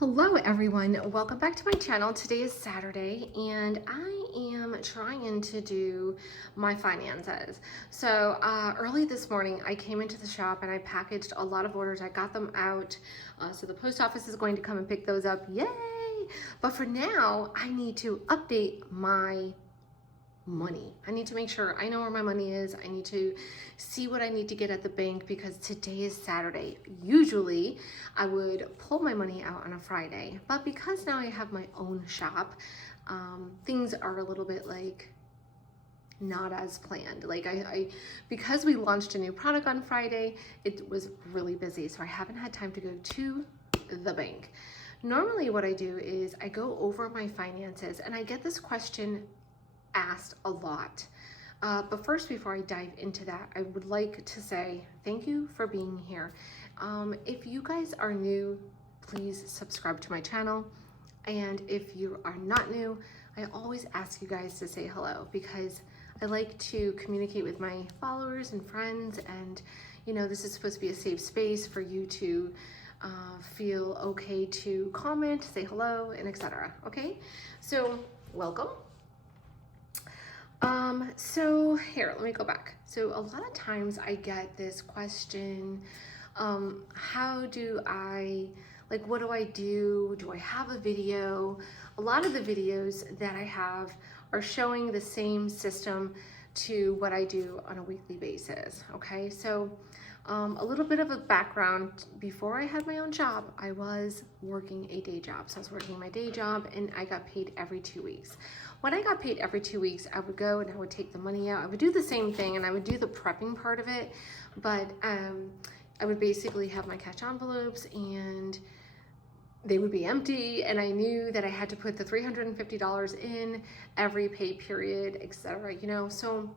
Hello everyone, welcome back to my channel. Today is Saturday and I am trying to do my finances. So early this morning I came into the shop and I packaged a lot of orders. I got them out, so the post office is going to come and pick those up, yay! But for now I need to update my money. I need to make sure I know where my money is. I need to see what I need to get at the bank because today is Saturday. Usually I would pull my money out on a Friday, but because now I have my own shop, things are a little bit like not as planned. Like because we launched a new product on Friday, it was really busy. So I haven't had time to go to the bank. Normally what I do is I go over my finances and I get this question asked a lot. But first, before I dive into that, I would like to say thank you for being here. If you guys are new, please subscribe to my channel. And if you are not new, I always ask you guys to say hello because I like to communicate with my followers and friends. And, you know, this is supposed to be a safe space for you to feel okay to comment, say hello, and etc. Okay, so welcome. So here, let me go back. So a lot of times I get this question, how do I, like, what do I do? Do I have a video? A lot of the videos that I have are showing the same system to what I do on a weekly basis. Okay, so a little bit of a background. Before I had my own job, I was working a day job. So I was working my day job and I got paid every 2 weeks. When I got paid every 2 weeks, I would go and I would take the money out. I would do the same thing and I would do the prepping part of it, but I would basically have my cash envelopes and they would be empty, and I knew that I had to put the $350 in every pay period, etc. You know, so.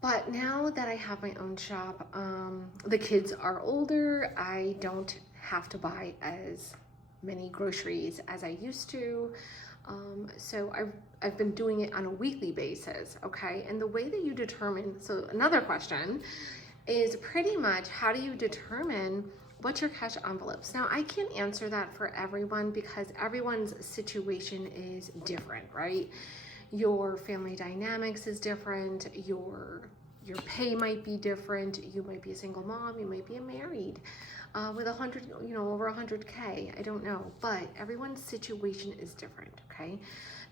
But now that I have my own shop, the kids are older. I don't have to buy as many groceries as I used to. So I've been doing it on a weekly basis, okay? And the way that you determine, so another question is pretty much how do you determine what's your cash envelopes? Now, I can't answer that for everyone because everyone's situation is different, right? Your family dynamics is different, your pay might be different, you might be a single mom, you might be married with over 100K, I don't know, but everyone's situation is different, okay?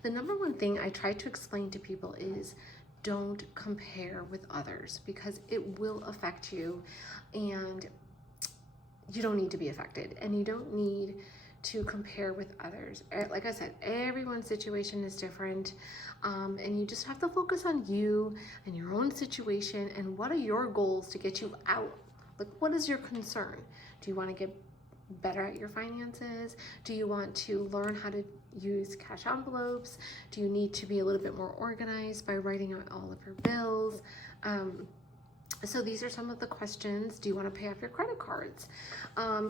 The number one thing I try to explain to people is don't compare with others because it will affect you and you don't need to be affected and you don't need to compare with others. Like I said, everyone's situation is different, and you just have to focus on you and your own situation and what are your goals to get you out. Like, what is your concern? Do you want to get better at your finances? Do you want to learn how to use cash envelopes? Do you need to be a little bit more organized by writing out all of your bills? So these are some of the questions. Do you want to pay off your credit cards?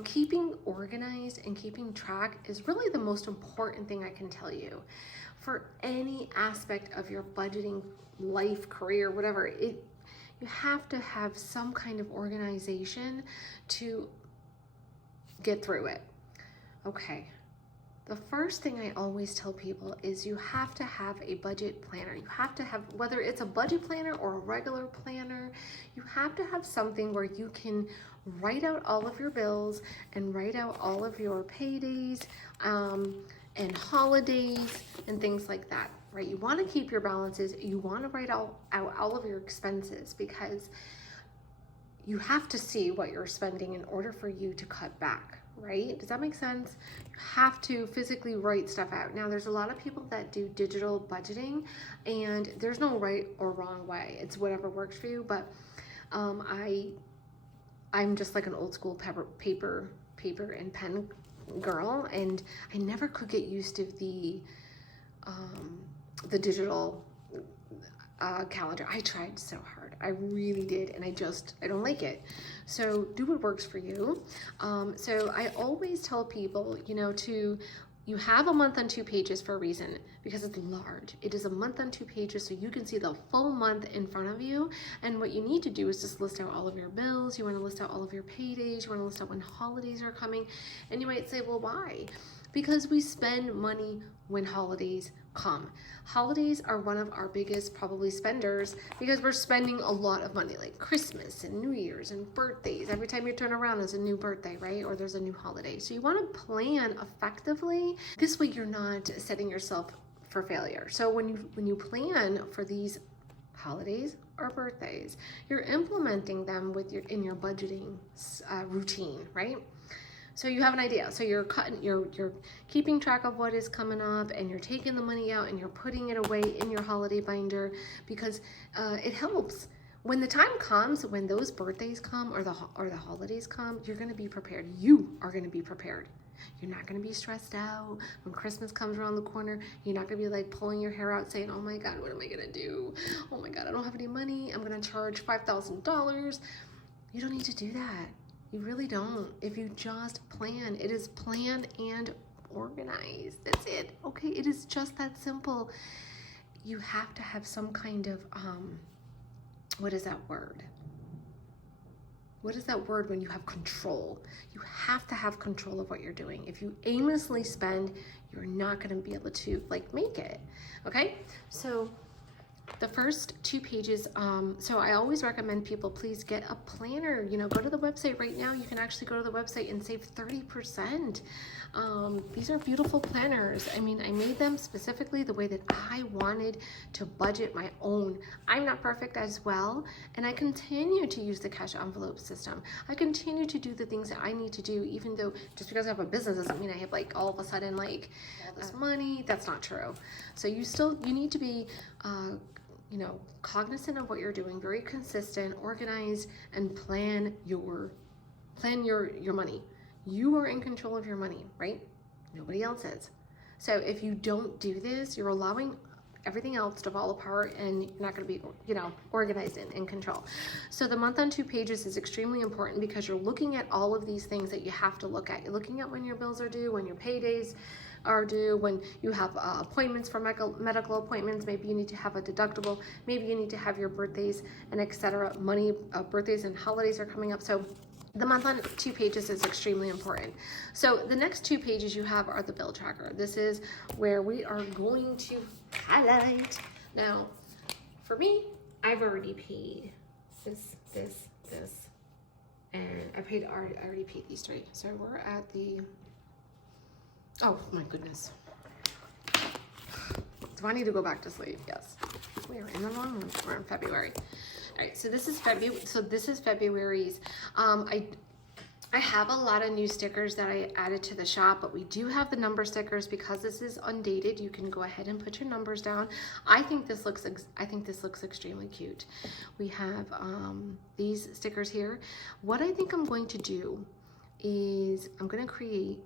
Keeping organized and keeping track is really the most important thing I can tell you. For any aspect of your budgeting, life, career, whatever, you have to have some kind of organization to get through it. Okay. The first thing I always tell people is you have to have a budget planner. You have to have, whether it's a budget planner or a regular planner, you have to have something where you can write out all of your bills and write out all of your paydays and holidays and things like that, right? You want to keep your balances. You want to write out all of your expenses because you have to see what you're spending in order for you to cut back, right? Does that make sense? You have to physically write stuff out. Now, there's a lot of people that do digital budgeting and there's no right or wrong way. It's whatever works for you, but I'm just like an old school paper and pen girl, and I never could get used to the digital calendar. I tried so hard. I really did, and I don't like it. So do what works for you. So I always tell people, you know, to you have a month on 2 pages for a reason, because it's large. It is a month on 2 pages, so you can see the full month in front of you. And what you need to do is just list out all of your bills. You want to list out all of your paydays. You want to list out when holidays are coming. And you might say, well, why? Because we spend money when holidays come. Holidays are one of our biggest probably spenders, because we're spending a lot of money, like Christmas and New Year's and birthdays. Every time you turn around, there's a new birthday, right? Or there's a new holiday. So you want to plan effectively. This way you're not setting yourself for failure. So when you plan for these holidays or birthdays, you're implementing them in your budgeting routine, right? So you have an idea. So you're keeping track of what is coming up, and you're taking the money out and you're putting it away in your holiday binder, because it helps. When the time comes, when those birthdays come or the holidays come, you're going to be prepared. You are going to be prepared. You're not going to be stressed out when Christmas comes around the corner. You're not going to be like pulling your hair out saying, oh my God, what am I going to do? Oh my God, I don't have any money. I'm going to charge $5,000. You don't need to do that. You really don't. If you just plan, it is planned and organized. That's it. Okay, it is just that simple. You have to have some kind of, what is that word? What is that word when you have control? You have to have control of what you're doing. If you aimlessly spend, you're not going to be able to make it. Okay, so the first 2 pages, so I always recommend people, please get a planner. Go to the website right now. You can actually go to the website and save 30%. These are beautiful planners. I mean, I made them specifically the way that I wanted to budget my own. I'm not perfect as well, and I continue to use the cash envelope system. I continue to do the things that I need to do, even though just because I have a business doesn't mean I have all of a sudden all this money. That's not true. So you need to be cognizant of what you're doing, very consistent, organized, and plan your money. You are in control of your money, right? Nobody else is. So if you don't do this, you're allowing everything else to fall apart, and you're not going to be, organized and in control. So the month on 2 pages is extremely important, because you're looking at all of these things that you have to look at. You're looking at when your bills are due, when your paydays are due, when you have appointments for medical appointments. Maybe you need to have a deductible. Maybe you need to have your birthdays and etc. Birthdays and holidays are coming up. So the month on 2 pages is extremely important. So the next 2 pages you have are the bill tracker. This is where we are going to highlight. Now, for me, I've already paid this, and I already paid these 3. So we're at the, oh my goodness. Do I need to go back to sleep? Yes. We are in the wrong month. We're in February. All right, so this is February's. I have a lot of new stickers that I added to the shop, but we do have the number stickers because this is undated. You can go ahead and put your numbers down. I think this looks extremely cute. We have these stickers here. What I think I'm going to do is I'm going to create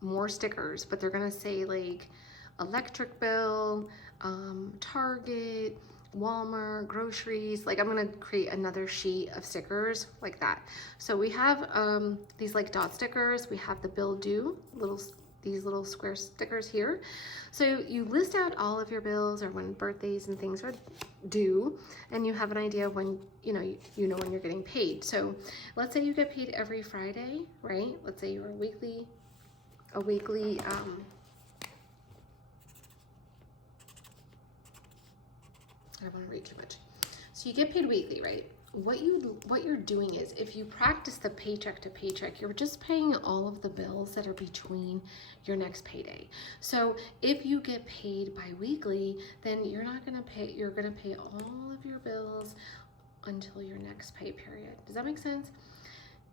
more stickers, but they're going to say electric bill, Target, Walmart, groceries. I'm gonna create another sheet of stickers like that. So we have these dot stickers. We have the bill due, these little square stickers here. So you list out all of your bills, or when birthdays and things are due, and you have an idea when you know when you're getting paid. So let's say you get paid every Friday, right? Let's say you're a weekly I don't want to read too much. So you get paid weekly, right? What you're doing is, if you practice the paycheck to paycheck, you're just paying all of the bills that are between your next payday. So if you get paid bi-weekly, then you're gonna pay all of your bills until your next pay period. Does that make sense?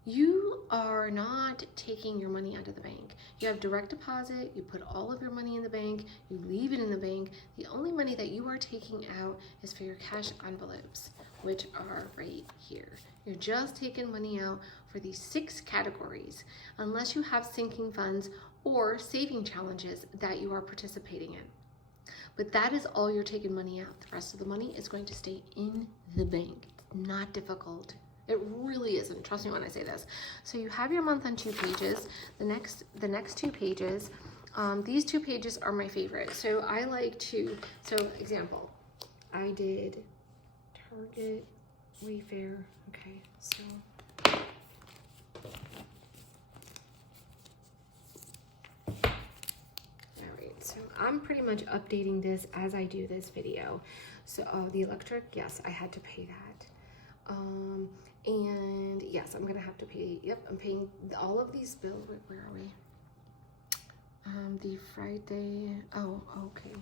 You are not taking your money out of the bank. You have direct deposit, you put all of your money in the bank, you leave it in the bank. The only money that you are taking out is for your cash envelopes, which are right here. You're just taking money out for these 6 categories, unless you have sinking funds or saving challenges that you are participating in. But that is all you're taking money out. The rest of the money is going to stay in the bank. It's not difficult. It really isn't. Trust me when I say this. So you have your month on 2 pages. The next 2 pages, These 2 pages are my favorite. So I like to, so example, I did Target, Wayfair. Okay, so so I'm pretty much updating this as I do this video. So the electric, yes, I had to pay that. And yes, I'm gonna have to pay, yep, I'm paying all of these bills. Where are we? The Friday, oh, okay.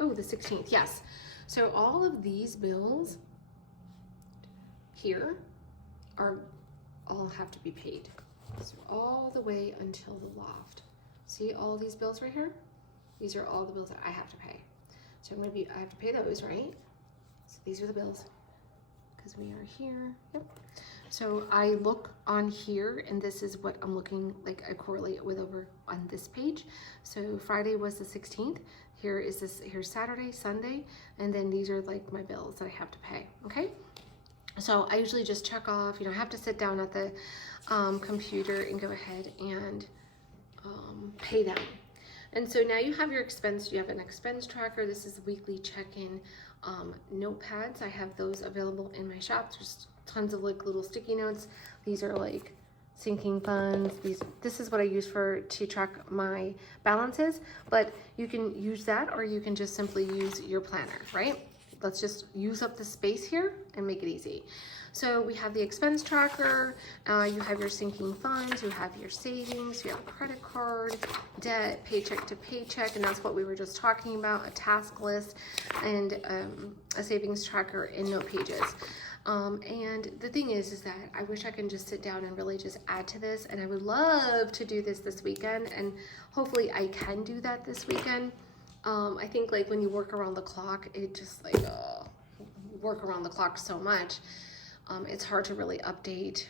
Oh, the 16th, yes. So all of these bills here are all have to be paid. So all the way until the loft. See all these bills right here? These are all the bills that I have to pay. So I have to pay those, right? So these are the bills because we are here. Yep. So I look on here and this is what I'm looking like I correlate with over on this page. So Friday was the 16th. Here's Saturday, Sunday, and then these are like my bills that I have to pay, okay? So I usually just check off, I have to sit down at the computer and go ahead and pay them. And so now you have your expense, you have an expense tracker. This is weekly check-in notepads. I have those available in my shop. There's tons of like little sticky notes. These are like sinking funds. This is what I use to track my balances, but you can use that or you can just simply use your planner, right? Let's just use up the space here and make it easy. So we have the expense tracker, you have your sinking funds, you have your savings, you have a credit card, debt, paycheck to paycheck, and that's what we were just talking about, a task list, and a savings tracker in note pages. And the thing is that I wish I can just sit down and really just add to this, and I would love to do this weekend, and hopefully I can do that this weekend. I think like when you work around the clock, it just like work around the clock so much. It's hard to really update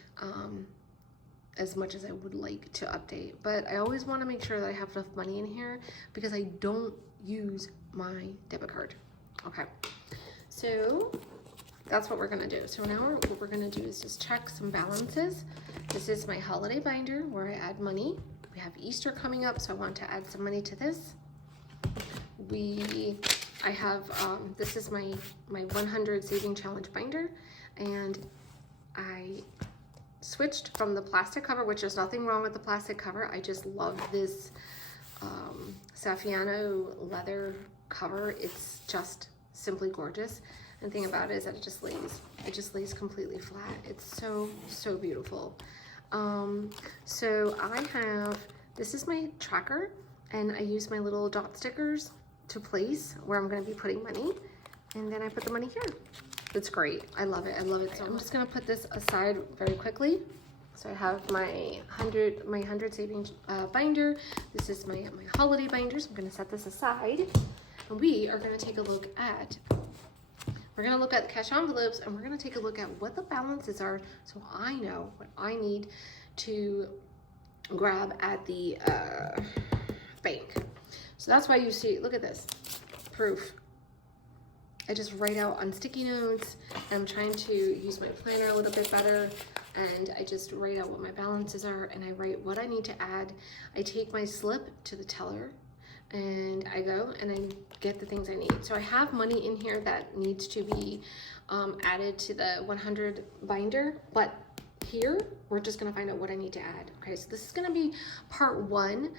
as much as I would like to update, but I always want to make sure that I have enough money in here because I don't use my debit card. Okay, so that's what we're gonna do. So now what we're gonna do is just check some balances. This is my holiday binder where I add money. We have Easter coming up, so I want to add some money to this. I have, this is my 100 saving challenge binder, and I switched from the plastic cover, which there's nothing wrong with the plastic cover. I just love this Saffiano leather cover. It's just simply gorgeous. And the thing about it is that it just lays completely flat. It's so beautiful. So I have, this is my tracker, and I use my little dot stickers to place where I'm going to be putting money, and then I put the money here. It's great. I love it. I love it. So I'm just going to put this aside very quickly. So I have my 100 savings binder. This is my holiday binders. I'm going to set this aside, and we are going to take a look at. We're going to look at the cash envelopes, and we're going to take a look at what the balances are, so I know what I need to grab at the bank. So that's why you see, look at this, proof. I just write out on sticky notes, and I'm trying to use my planner a little bit better, and I just write out what my balances are, and I write what I need to add. I take my slip to the teller, and I go and I get the things I need. So I have money in here that needs to be added to the 100 binder, but here we're just gonna find out what I need to add. Okay, so this is gonna be part 1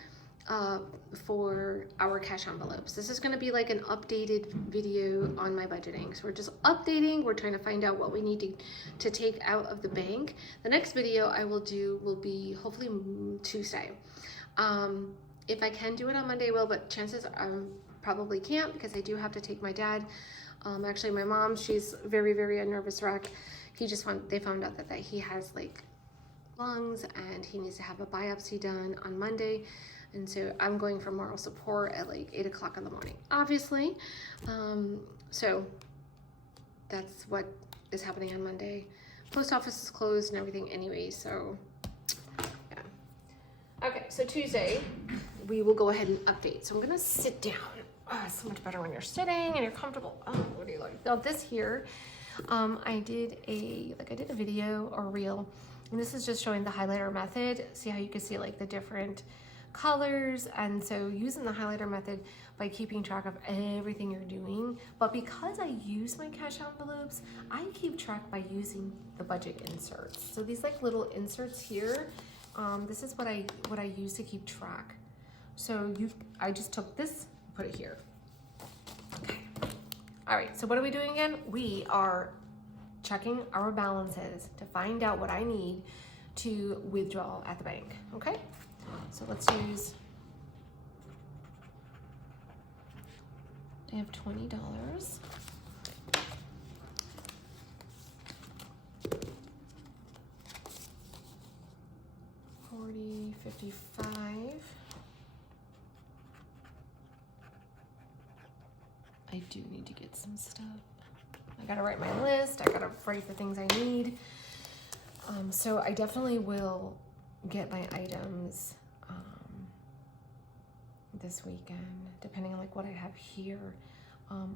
for our cash envelopes. This is going to be like an updated video on my budgeting. So we're just updating. We're trying to find out what we need to take out of the bank. The next video I will do will be hopefully Tuesday. If I can do it on Monday, I will, but chances are probably can't because I do have to take my dad. Actually, my mom, she's very, very a nervous wreck. They found out that he has like lungs, and he needs to have a biopsy done on Monday. And so I'm going for moral support at like 8 o'clock in the morning, obviously. So that's what is happening on Monday. Post office is closed and everything anyway, so yeah. Okay, so Tuesday, we will go ahead and update. So I'm gonna sit down. Oh, it's so much better when you're sitting and you're comfortable. Oh, what do you like? Now this here, I did a video or reel, and this is just showing the highlighter method. See how you can see like the different colors. And so using the highlighter method by keeping track of everything you're doing. But because I use my cash envelopes, I keep track by using the budget inserts. So these like little inserts here, this is what I use to keep track. So I just took this, put it here. Okay. All right, so what are we doing again? We are checking our balances to find out what I need to withdraw at the bank, okay? So let's use, I have $20. $40, $55. I do need to get some stuff. I gotta write my list. I gotta write the things I need. So I definitely will get my items this weekend, depending on like what I have here.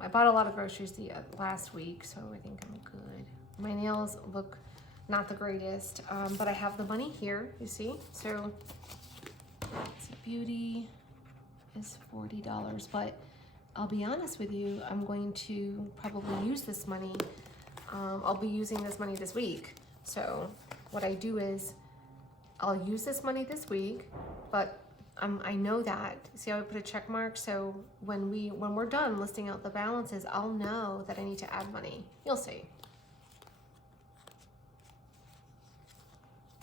I bought a lot of groceries the last week, so I think I'm good. My nails look not the greatest, but I have the money here, you see? So beauty is $40, but I'll be honest with you, I'm going to probably use this money. I'll be using this money this week. So what I do is I'll use this money this week, but I know that. See how I put a check mark? So when we're done listing out the balances, I'll know that I need to add money. You'll see.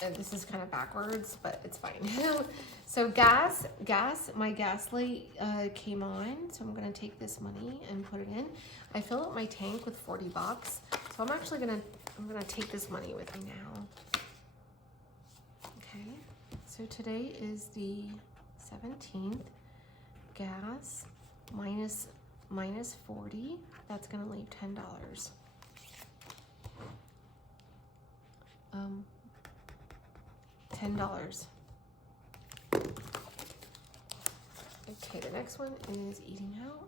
And this is kind of backwards, but it's fine. So my gas light came on, so I'm gonna take this money and put it in. I fill up my tank with $40, so I'm gonna take this money with me now. Okay, so today is the 17th. Gas minus 40, that's gonna leave $10. $10. Okay, the next one is eating out.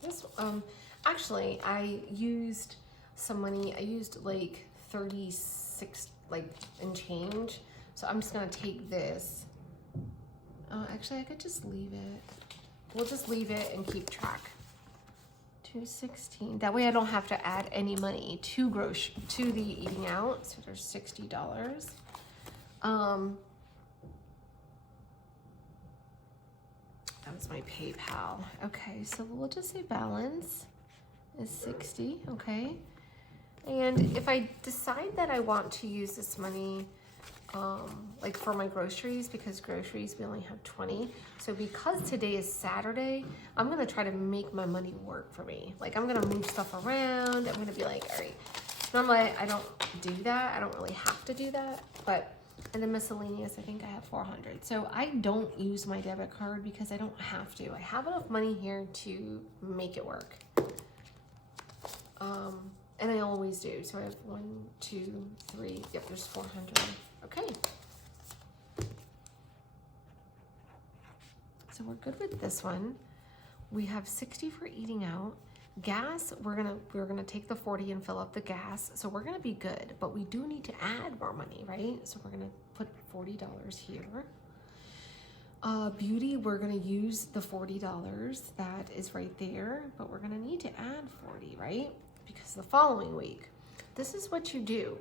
This, actually, I used some money. I used like 36, like, and change. So I'm just gonna take this. Actually, I could just leave it. We'll just leave it and keep track. 216. That way I don't have to add any money to the eating out. So there's $60. That was my PayPal. Okay, so we'll just say balance is 60. Okay. And if I decide that I want to use this money like for my groceries, because groceries we only have 20. So because today is Saturday, I'm gonna try to make my money work for me. Like I'm gonna move stuff around. I'm gonna be like, all right, normally I don't do that. I don't really have to do that, but in the miscellaneous, I think I have 400. So I don't use my debit card because I don't have to. I have enough money here to make it work. And I always do. So I have 1, 2, 3, yep, there's 400. Okay. So we're good with this one. We have 60 for eating out. Gas, we're gonna take the 40 and fill up the gas. So we're gonna be good, but we do need to add more money, right? So we're gonna put $40 here. Beauty, we're gonna use the $40 that is right there, but we're gonna need to add 40, right? Because the following week, this is what you do.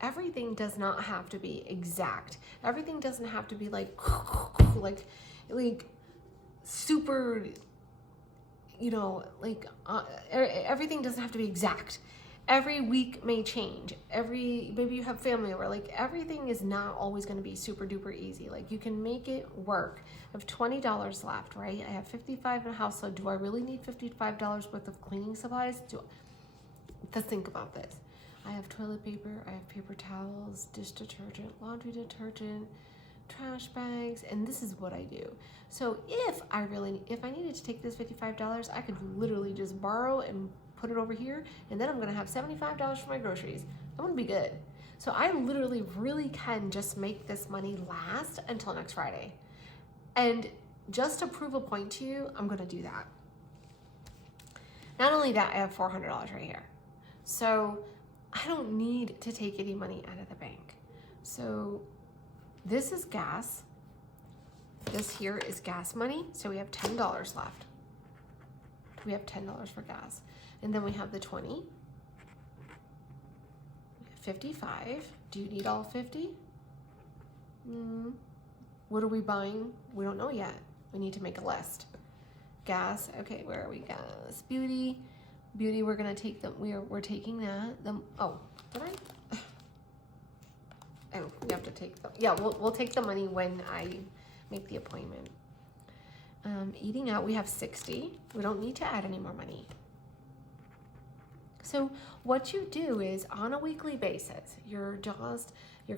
Everything does not have to be exact. Everything doesn't have to be like super, you know, like everything doesn't have to be exact. Every week may change. Maybe you have family over, like everything is not always gonna be super duper easy. Like you can make it work. I have $20 left, right? I have 55 in a house, so do I really need $55 worth of cleaning supplies? Let's think about this. I have toilet paper, I have paper towels, dish detergent, laundry detergent, trash bags, and this is what I do. So if I needed to take this $55, I could literally just borrow and put it over here, and then I'm gonna have $75 for my groceries. I'm gonna be good. So I literally really can just make this money last until next Friday. And just to prove a point to you, I'm gonna do that. Not only that, I have $400 right here. So I don't need to take any money out of the bank. So this is gas. This here is gas money. So we have $10 left. We have $10 for gas. And then we have the 20. 55. Do you need all 50? What are we buying? We don't know yet. We need to make a list. Gas. Okay, where are we? Gas. Beauty. Beauty. We're gonna take them. We're taking that. Oh, did I? Oh, we have to take them. Yeah, we'll take the money when I make the appointment. Eating out. We have 60. We don't need to add any more money. So what you do is on a weekly basis, you're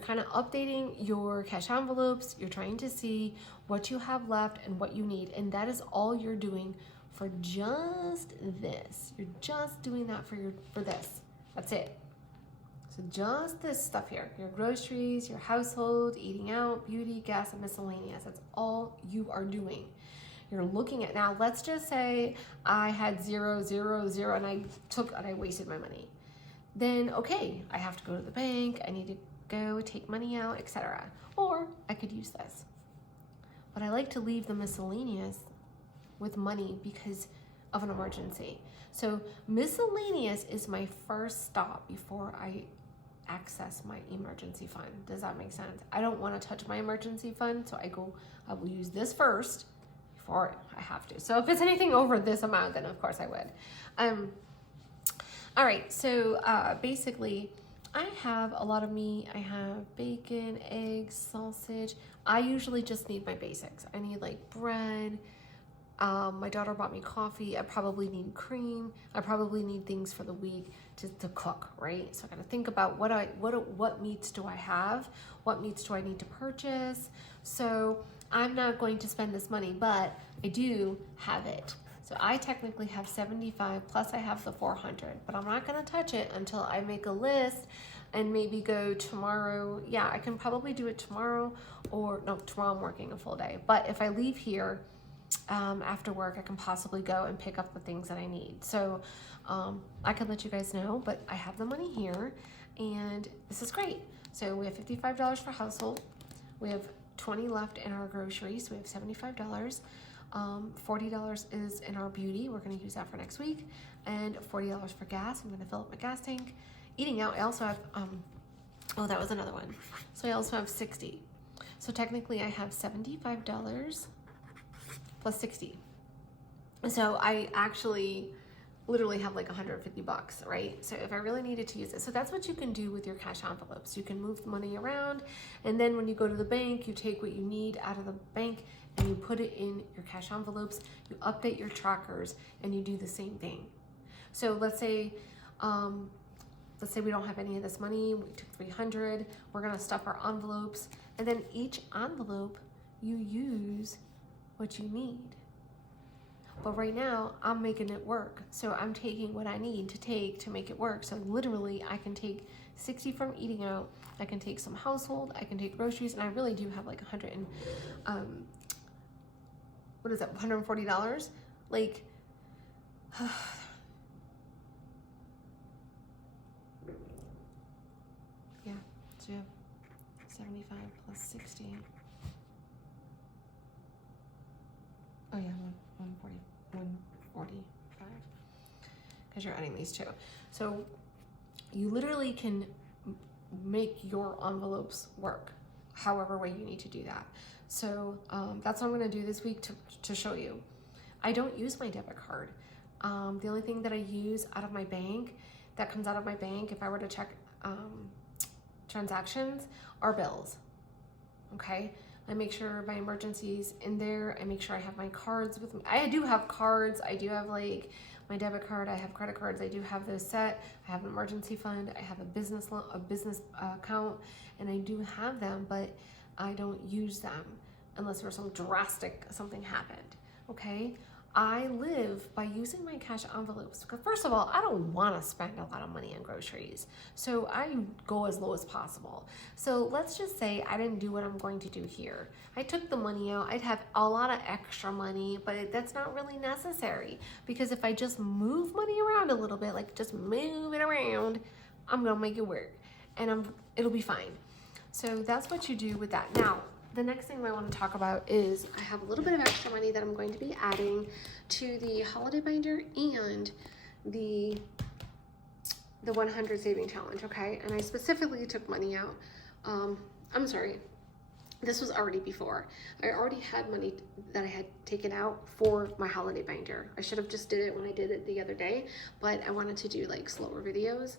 kind of updating your cash envelopes. You're trying to see what you have left and what you need. And that is all you're doing for just this. You're just doing that for this. That's it. So just this stuff here, your groceries, your household, eating out, beauty, gas, and miscellaneous. That's all you are doing. You're looking at, now let's just say I had 0, 0, 0, and I wasted my money. Then, okay, I have to go to the bank. I need to go take money out, etc. Or I could use this. But I like to leave the miscellaneous with money because of an emergency. So miscellaneous is my first stop before I access my emergency fund. Does that make sense? I don't want to touch my emergency fund, so I will use this first before I have to. So if it's anything over this amount, then of course I would. All right, so basically I have a lot of meat. I have bacon, eggs, sausage. I usually just need my basics. I need like bread. My daughter bought me coffee. I probably need cream. I probably need things for the week to cook, right? So I gotta think about what meats do I have? What meats do I need to purchase? So I'm not going to spend this money, but I do have it. So I technically have 75 plus I have the 400, but I'm not gonna touch it until I make a list and maybe go tomorrow. Yeah, I can probably do it tomorrow, or no, tomorrow I'm working a full day. But if I leave here after work, I can possibly go and pick up the things that I need. So I can let you guys know, but I have the money here and this is great. So we have $55 for household. We have 20 left in our groceries. So we have $75. $40 is in our beauty. We're going to use that for next week. And $40 for gas. I'm going to fill up my gas tank. Eating out, I also have, oh, that was another one. So I also have 60. So technically I have $75 plus 60. So I actually literally have like 150 bucks, right? So if I really needed to use it. So that's what you can do with your cash envelopes. You can move the money around, and then when you go to the bank, you take what you need out of the bank and you put it in your cash envelopes. You update your trackers and you do the same thing. So let's say we don't have any of this money. We took 300. We're gonna stuff our envelopes, and then each envelope you use what you need. But right now I'm making it work. So I'm taking what I need to take to make it work. So literally I can take 60 from eating out. I can take some household, I can take groceries, and I really do have like $140? Like, yeah, so you have 75 plus 60. Oh yeah, 145, because you're adding these two. So you literally can make your envelopes work however way you need to do that. So that's what I'm going to do this week to show you. I don't use my debit card. The only thing that I use out of my bank, that comes out of my bank if I were to check transactions, are bills. Okay, I make sure my emergencies in there. I make sure I have my cards with me. I do have cards. I do have like my debit card. I have credit cards. I do have those set. I have an emergency fund. I have a business account, and I do have them, but I don't use them unless there's some drastic something happened. Okay, I live by using my cash envelopes because first of all, I don't want to spend a lot of money on groceries. So I go as low as possible. So let's just say I didn't do what I'm going to do here. I took the money out. I'd have a lot of extra money, but that's not really necessary because if I just move money around a little bit, like just move it around, I'm going to make it work and it'll be fine. So that's what you do with that. Now, the next thing I want to talk about is I have a little bit of extra money that I'm going to be adding to the holiday binder and the 100 saving challenge, okay? And I specifically took money out. I'm sorry, this was already before. I already had money that I had taken out for my holiday binder. I should have just did it when I did it the other day, but I wanted to do like slower videos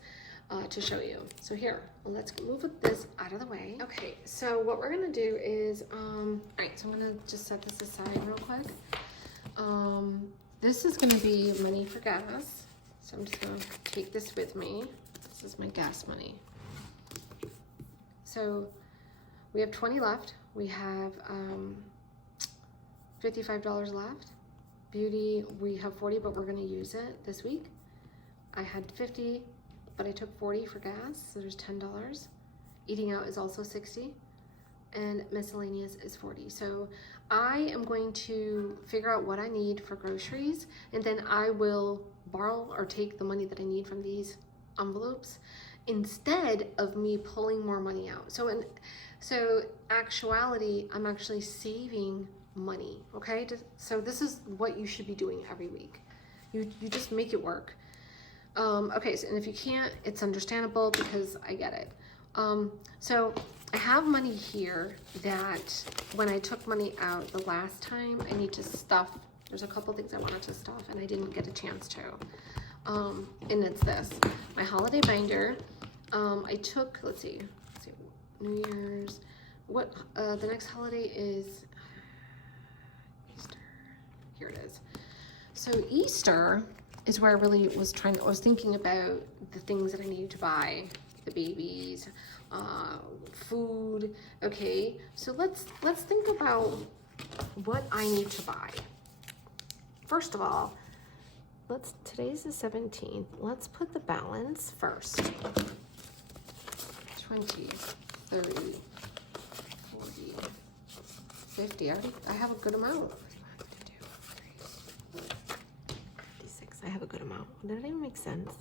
to show you. So here, let's move this out of the way. Okay, so what we're gonna do is, all right, so I'm gonna just set this aside real quick. This is gonna be money for gas. So I'm just gonna take this with me. This is my gas money. So we have 20 left. We have $55 left. Beauty, we have 40, but we're gonna use it this week. I had 50, but I took 40 for gas, so there's $10. Eating out is also 60, and miscellaneous is 40. So I am going to figure out what I need for groceries, and then I will borrow or take the money that I need from these envelopes instead of me pulling more money out. So actuality, I'm actually saving money, okay? So this is what you should be doing every week. You just make it work. Okay, so, and if you can't, it's understandable because I get it. So I have money here that when I took money out the last time, I need to stuff. There's a couple things I wanted to stuff and I didn't get a chance to. And it's this, my holiday binder. I took, let's see, New Year's. What, the next holiday is Easter. Here it is. So Easter is where I really was thinking about the things that I needed to buy, the babies, food. Okay, so let's think about what I need to buy. First of all, today's the 17th. Let's put the balance first. 20, 30, 40, 50. I have a good amount. I have a good amount. Did that even make sense?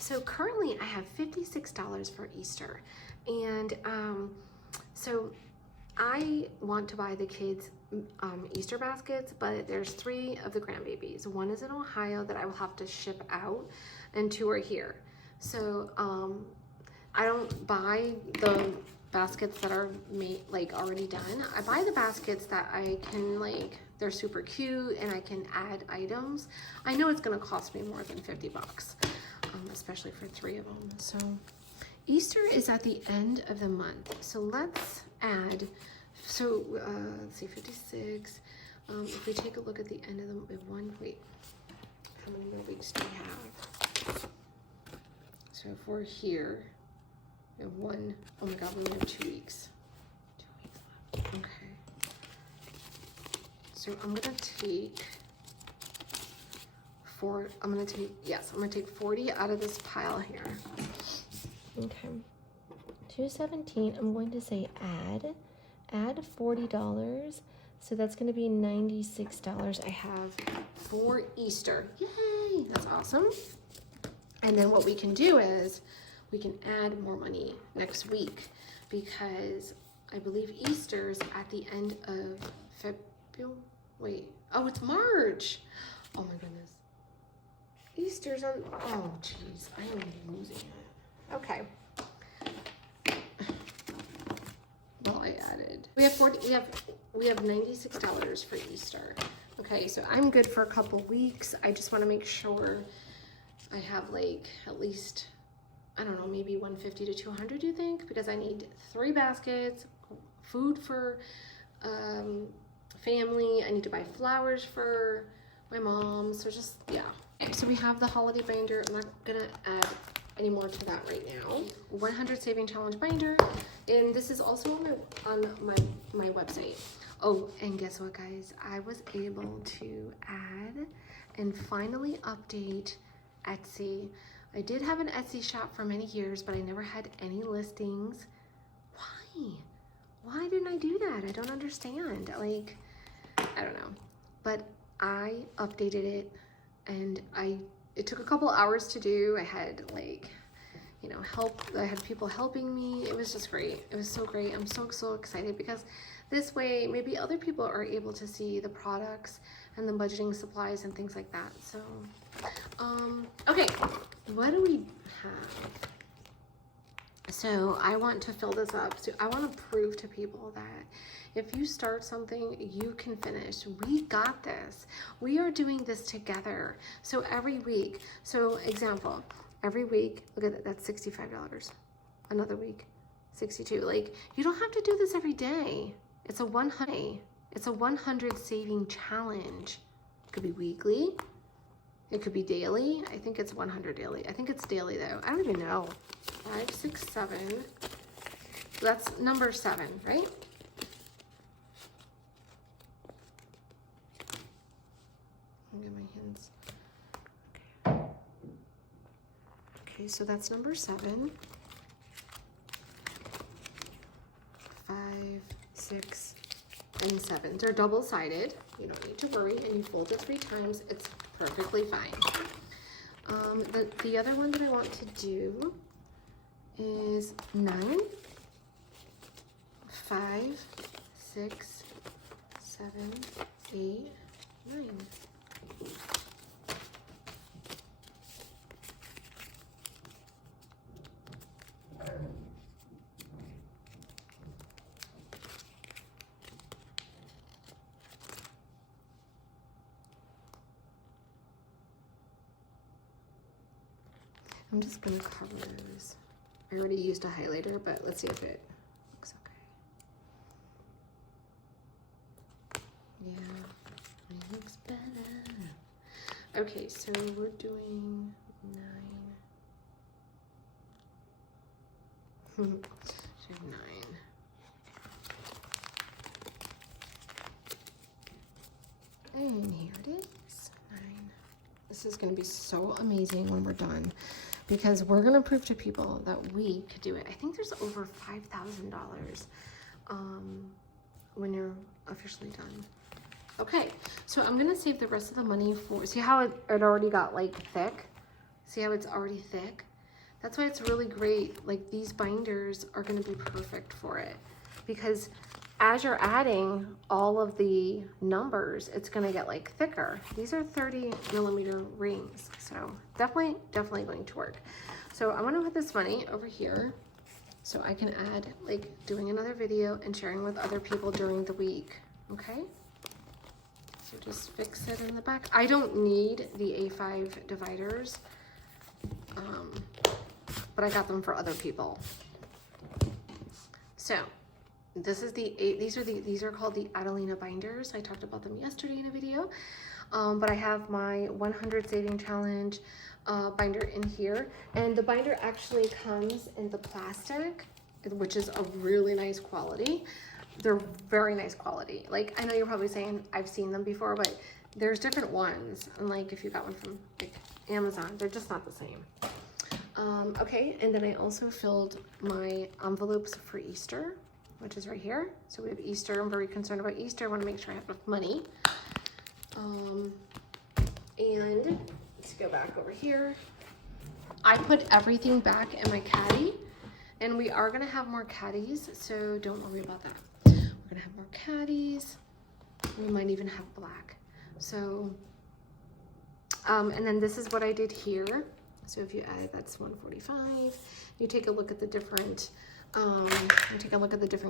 So currently I have $56 for Easter. And so I want to buy the kids Easter baskets, but there's 3 of the grandbabies. 1 is in Ohio that I will have to ship out, and 2 are here. So I don't buy the baskets that are made, like already done. I buy the baskets that I can they're super cute and I can add items. I know it's gonna cost me more than 50 bucks, especially for 3 of them. So Easter is at the end of the month. So let's add, let's see, 56. If we take a look at the end of the wait, how many more weeks do we have? So if we're here, we have oh my God, we only have 2 weeks. 2 weeks left, okay. So I'm gonna take 40 out of this pile here. Okay. 217, I'm going to say add $40. So that's gonna be $96 I have for Easter. Yay, that's awesome. And then what we can do is we can add more money next week because I believe Easter's at the end of February. Wait, oh, it's March. Oh my goodness. Easter's on, oh geez, I am losing it. Okay. Well, I added, we have $96 for Easter. Okay, so I'm good for a couple weeks. I just want to make sure I have at least, I don't know, maybe 150 to 200, do you think? Because I need 3 baskets, food for family. I need to buy flowers for my mom. So just, yeah. Okay, so we have the holiday binder. I'm not gonna add any more to that right now. 100 saving challenge binder. And this is also on my website. Oh, and guess what, guys? I was able to add and finally update Etsy. I did have an Etsy shop for many years, but I never had any listings. Why? Why didn't I do that? I don't understand. Like, I don't know. But I updated it, and it took a couple hours to do. I had like, you know, help. I had people helping me. It was just great. It was so great. I'm so excited because this way maybe other people are able to see the products and the budgeting supplies and things like that. So, okay, what do we have? So I want to fill this up. So I want to prove to people that if you start something, you can finish. We got this. We are doing this together. So every week, so example, every week, look at that, that's $65. Another week, 62. Like, you don't have to do this every day. It's a 100 saving challenge. It could be weekly. It could be daily. I think it's 100 daily. I think it's daily though. I don't even know. 5, 6, 7. So that's number 7, right? I'll get my hands. Okay. Okay, so that's number 7. 5, 6, and 7. They're double-sided. You don't need to worry, and you fold it 3 times. It's perfectly fine. The other one that I want to do is 9, 5, 6, 7, 8, 9. I'm just gonna cover this. I already used a highlighter, but let's see if it looks okay. Yeah, it looks better. Okay, so we're doing 9. So 9. And here it is, 9. This is gonna be so amazing when we're done, because we're gonna prove to people that we could do it. I think there's over $5,000 when you're officially done. Okay, so I'm gonna save the rest of the money for, see how it already got like thick? See how it's already thick? That's why it's really great. Like, these binders are gonna be perfect for it, because as you're adding all of the numbers, it's gonna get like thicker. These are 30mm rings, so definitely going to work. So I'm gonna put this money over here so I can add, like, doing another video and sharing with other people during the week, okay? So just fix it in the back. I don't need the A5 dividers, but I got them for other people. So this is these are called the Adelina binders. I talked about them yesterday in a video, but I have my 100 saving challenge binder in here, and the binder actually comes in the plastic, which is a really nice quality. They're very nice quality. Like, I know you're probably saying I've seen them before, but there's different ones, and like if you got one from like Amazon, they're just not the same. Okay, and then I also filled my envelopes for Easter, which is right here. So we have Easter. I'm very concerned about Easter. I want to make sure I have enough money. And let's go back over here. I put everything back in my caddy, and we are going to have more caddies, so don't worry about that. We're going to have more caddies. We might even have black. So, and then this is what I did here. So if you add, that's 145. You take a look at the different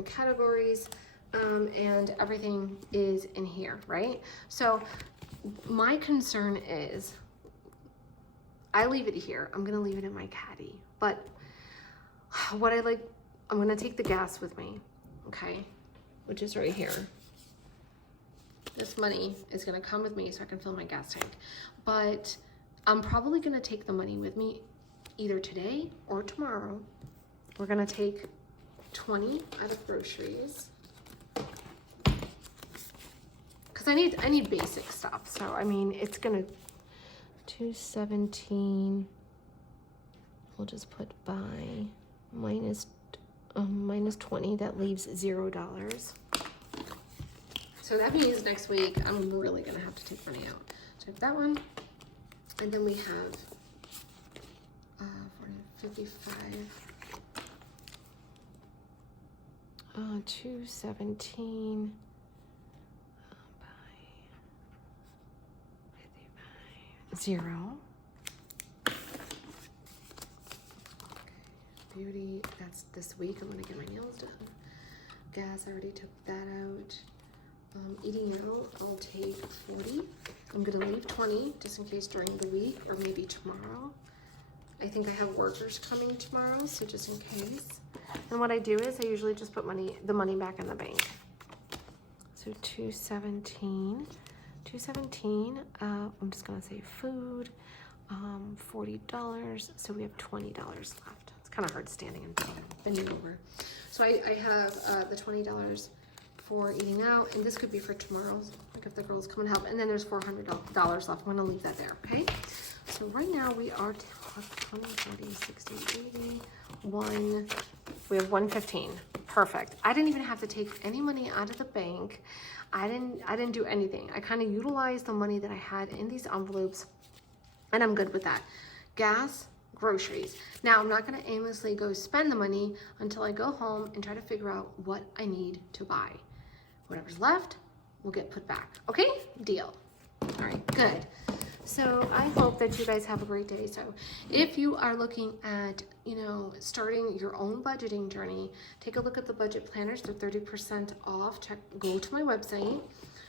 categories, and everything is in here, right? So my concern is, I leave it here. I'm gonna leave it in my caddy, but what I like, I'm gonna take the gas with me, okay? Which is right here. This money is gonna come with me so I can fill my gas tank, but I'm probably gonna take the money with me either today or tomorrow. We're gonna take 20 out of groceries. because I need basic stuff. So I mean, it's gonna 217. We'll just put by minus 20. That leaves $0. So that means next week I'm really gonna have to take money out. So I have that one, and then we have 55. 217 by 55. 0. Beauty, that's this week. I'm gonna get my nails done. Gas, I already took that out. Eating out, I'll take 40. I'm gonna leave 20 just in case during the week or maybe tomorrow. I think I have workers coming tomorrow, so just in case. And what I do is I usually just put the money back in the bank. So 217. I'm just gonna say food. $40. So we have $20 left. It's kind of hard standing and bending over. So I have the $20 for eating out, and this could be for tomorrow, like if the girls come and help. And then there's $400 left. I'm gonna leave that there, okay? So right now we are 20, 30, 60, 80, 1. We have 115. Perfect. I didn't even have to take any money out of the bank. I didn't do anything. I kind of utilized the money that I had in these envelopes, and I'm good with that. Gas, groceries. Now I'm not going to aimlessly go spend the money until I go home and try to figure out what I need to buy. Whatever's left will get put back. Okay? Deal. All right, good. So I hope that you guys have a great day. So if you are looking at, starting your own budgeting journey, take a look at the budget planners. They're 30% off. Go to my website.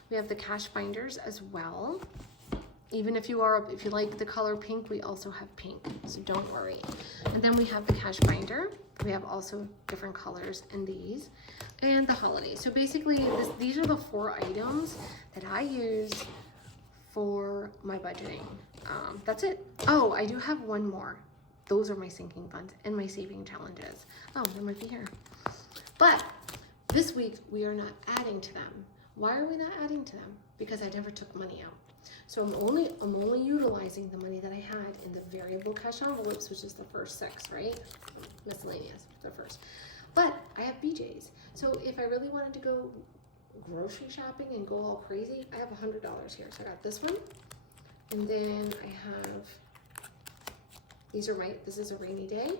We have the cash binders as well. Even if you like the color pink, we also have pink, so don't worry. And then we have the cash binder. We have also different colors in these, and the holiday. So basically, these are the 4 items that I use for my budgeting. That's it. Oh, I do have one more. Those are my sinking funds and my saving challenges. Oh, they might be here. But this week, we are not adding to them. Why are we not adding to them? Because I never took money out. So I'm only utilizing the money that I had in the variable cash envelopes, which is the first 6, right? Miscellaneous, the first. But I have BJ's. So if I really wanted to go grocery shopping and go all crazy, I have $100 here. So I got this one, and then I have this is a rainy day.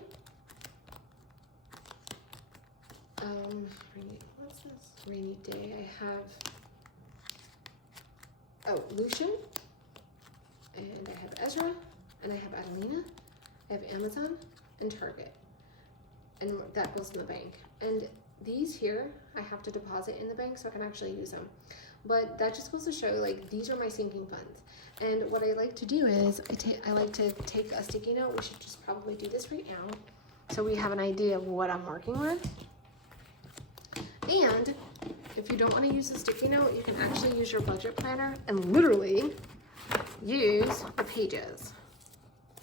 What's this? Rainy day. I have Lucian, and I have Ezra, and I have Adelina. I have Amazon and Target, and that goes in the bank. And these here, I have to deposit in the bank so I can actually use them. But that just goes to show, like, these are my sinking funds. And what I like to do is, I like to take a sticky note. We should just probably do this right now, so we have an idea of what I'm working with. And if you don't want to use a sticky note, you can actually use your budget planner and literally use the pages.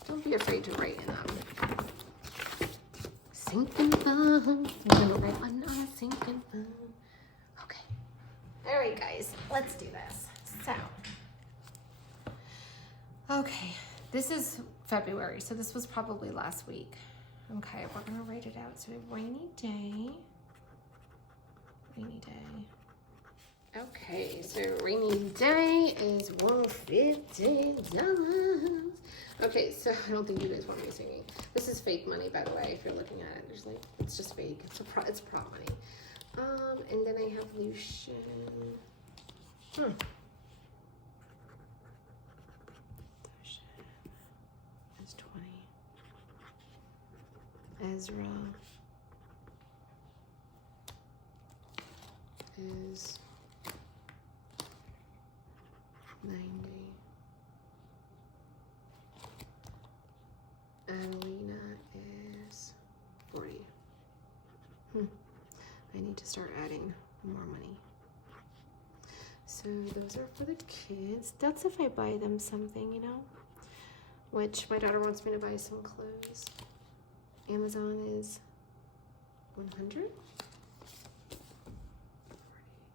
Don't be afraid to write in them. Sinking fund, we'll write on a sinking fund. Okay. All right, guys, let's do this. So, okay, this is February, so this was probably last week. Okay, we're gonna write it out. So rainy day. Rainy day. Okay, so rainy day is $150. Okay, so I don't think you guys want me singing. This is fake money, by the way. If you're looking at it, there's it's just fake. It's prop money. And then I have Lucian. Lucian is 20. Ezra is 90. Adelina is 40. I need to start adding more money. So those are for the kids. That's if I buy them something, which my daughter wants me to buy some clothes. Amazon is 100. 40,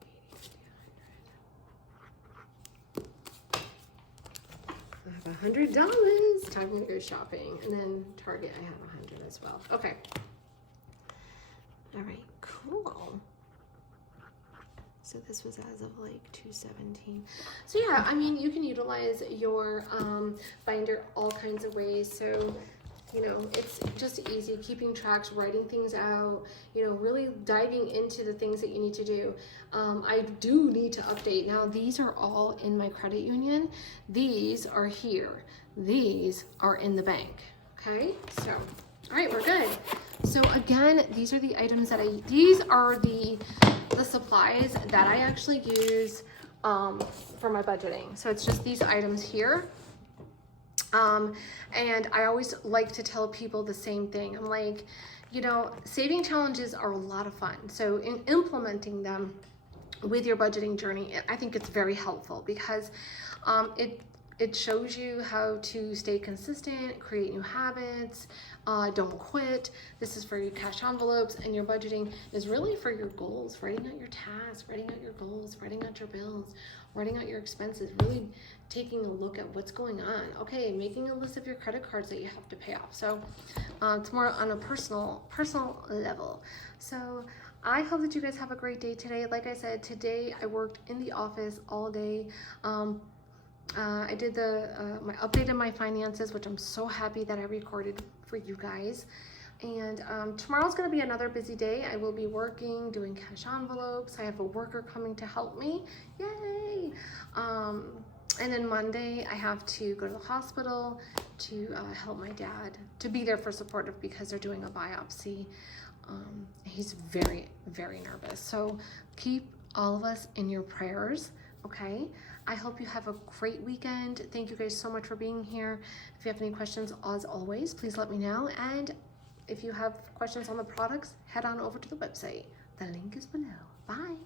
80, 50, 100. $100. Time to go shopping. And then Target, I have 100 as well. Okay. All right, cool. So this was as of like 2/17. So yeah, I mean, you can utilize your binder all kinds of ways. So, you know, it's just easy, keeping tracks, writing things out, you know, really diving into the things that you need to do. I do need to update. Now, these are all in my credit union. These are here. These are in the bank, okay? So, all right, we're good. So again, these are the items that these are the supplies that I actually use for my budgeting. So it's just these items here. And I always like to tell people the same thing. I'm like, you know, saving challenges are a lot of fun. So in implementing them with your budgeting journey, I think it's very helpful because it shows you how to stay consistent, create new habits, don't quit. This is for your cash envelopes, and your budgeting is really for your goals, writing out your tasks, writing out your goals, writing out your bills, writing out your expenses, really taking a look at what's going on. Okay, making a list of your credit cards that you have to pay off. So it's more on a personal level. So I hope that you guys have a great day today. Like I said, today I worked in the office all day. I did I updated my finances, which I'm so happy that I recorded for you guys. And tomorrow's going to be another busy day. I will be working, doing cash envelopes. I have a worker coming to help me. Yay! And then Monday, I have to go to the hospital to help my dad, to be there for supportive because they're doing a biopsy. He's very, very nervous. So keep all of us in your prayers, okay? I hope you have a great weekend. Thank you guys so much for being here. If you have any questions, as always, please let me know. And if you have questions on the products, head on over to the website. The link is below. Bye.